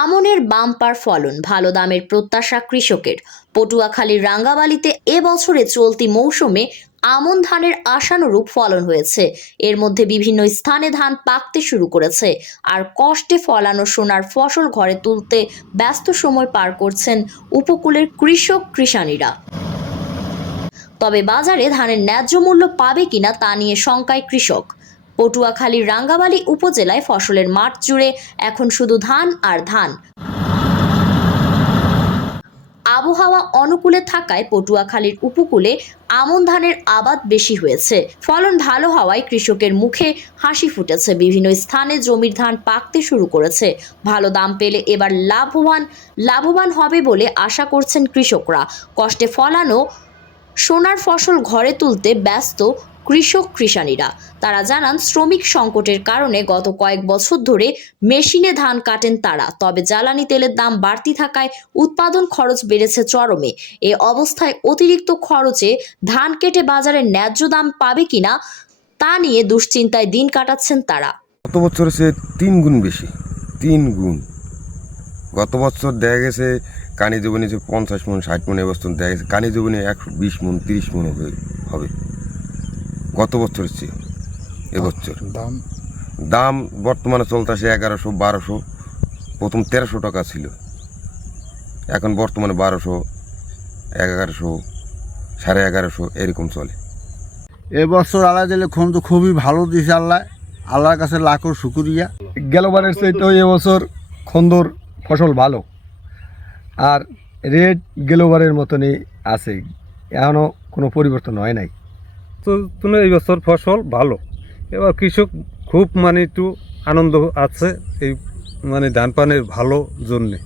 আমনের বাম্পার ফলন, ভালো দামের প্রত্যাশা কৃষকের। পটুয়াখালীর রাঙ্গাবালিতে এবছরে চলতি মৌসুমে আমন ধানের আশানুরূপ ফলন হয়েছে। এর মধ্যে বিভিন্ন স্থানে ধান পাকতে শুরু করেছে। আর কষ্টে ফলানো সোনার ফসল ঘরে তুলতে ব্যস্ত সময় পার করছেন উপকূলের কৃষক কৃষানীরা। তবে বাজারে ধানের ন্যায্য মূল্য পাবে কিনা তা নিয়ে শঙ্কায় কৃষক। পটুয়াখালীর রাঙ্গাবালী উপজেলায় ফসলের মাঠ জুড়ে এখন শুধু ধান আর ধান। আবহাওয়া অনুকূলে থাকায় পটুয়াখালীর উপকূলে আমন ধানের আবাদ বেশি হয়েছে। ফলন ভালো হওয়ায় কৃষকের মুখে হাসি ফুটেছে। বিভিন্ন স্থানে জমির ধান পাকতে শুরু করেছে। ভালো দাম পেলে এবার লাভবান হবে বলে আশা করছেন কৃষকরা। কষ্টে ফলানো সোনার ফসল ঘরে তুলতে ব্যস্ত কৃষক কৃষানীরা। তারা জানান, শ্রমিক সংকটের কারণে গত কয়েক বছর ধরে মেশিনে ধান কাটেন তারা। তবে জ্বালানি তেলের দাম বাড়তি থাকায় উৎপাদন খরচ বেড়েছে চরমে। এ অবস্থায় অতিরিক্ত খরচে ধান কেটে বাজারে ন্যায্য দাম পাবে কিনা তা নিয়ে দুশ্চিন্তায় দিন কাটাচ্ছেন তারা। গত বছর সে 3 গুণ বেশি, 3 গুণ। গত বছর দেখা গেছে কানি জমিনে 50 মন 60 মন, এবছর দেখা গেছে কানি জমিনে 120 মন 30 মন হবে গত বছরের চেয়ে। এবছর দাম বর্তমানে চলতেছে 1100-1200। প্রথম 1300 টাকা ছিল, এখন বর্তমানে 1200, 1100, 1150 এরকম চলে। এবছর আল্লাহ দিলে খুবই ভালো দিয়েছে আল্লাহর কাছে লাখো শুকরিয়া। গেলবারের চাইতে এবছর খন্দর ফসল ভালো, আর রেট গেলবারের মতনই আছে, এখনও কোনো পরিবর্তন হয় নাই। তো এই বছর ফসল ভালো, এবার কৃষক খুব একটু আনন্দ আছে এই ধান পানের ভালো জন্যে।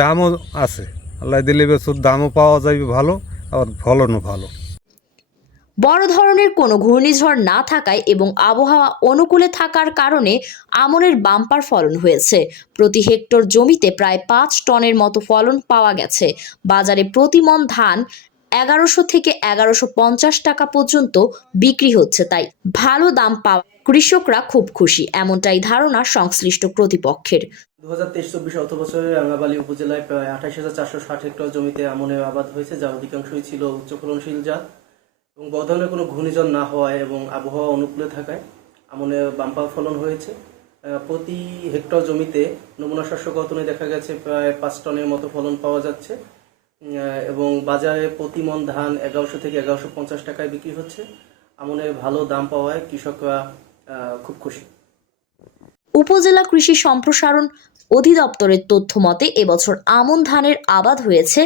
দামও আছে, আল্লাহ দিলে এবছর দামও পাওয়া যাবে ভালো, আবার ফলনও ভালো। বড় ধরনের কোনো ঘূর্ণিঝড় না থাকায় এবং আবহাওয়া অনুকূলে থাকার কারণে আমনের বাম্পার ফলন হয়েছে। প্রতি হেক্টর জমিতে প্রায় 5 টনের মতো ফলন পাওয়া গেছে। বাজারে প্রতি মণ ধান 1100 থেকে 1150 টাকা পর্যন্ত বিক্রি হচ্ছে। তাই ভালো দাম পাওয়া কৃষকরা খুব খুশি, এমনটাই ধারণা সংশ্লিষ্ট কর্তৃপক্ষের। 2023-24 অর্থ বছরে রাঙ্গাবালী উপজেলায় প্রায় 28,460 হেক্টর জমিতে আমনের আবাদ হয়েছে, যার অধিকাংশই ছিল উচ্চ ফলনশীল জাত। এবং বড় ধরনের কোনো ঘূর্ণিঝড় না হওয়ায় এবং আবহাওয়া অনুকূলে থাকায় আমনের বাম্পার ফলন হয়েছে। প্রতি হেক্টর জমিতে নমুনা শস্য কর্তনে দেখা গেছে প্রায় 5 টনের মতো ফলন পাওয়া যাচ্ছে এবং বাজারে প্রতি মণ ধান 1100 থেকে 1150 টাকায় বিক্রি হচ্ছে। আমনের ভালো দাম পাওয়ায় কৃষকরা খুব খুশি। উপজেলা কৃষি সম্প্রসারণ অধিদপ্তরের তথ্য মতে এবছর আমন ধানের আবাদ হয়েছে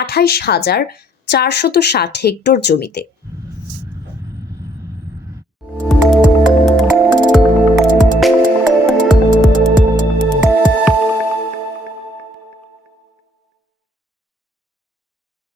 28,460 হেক্টর জমিতে।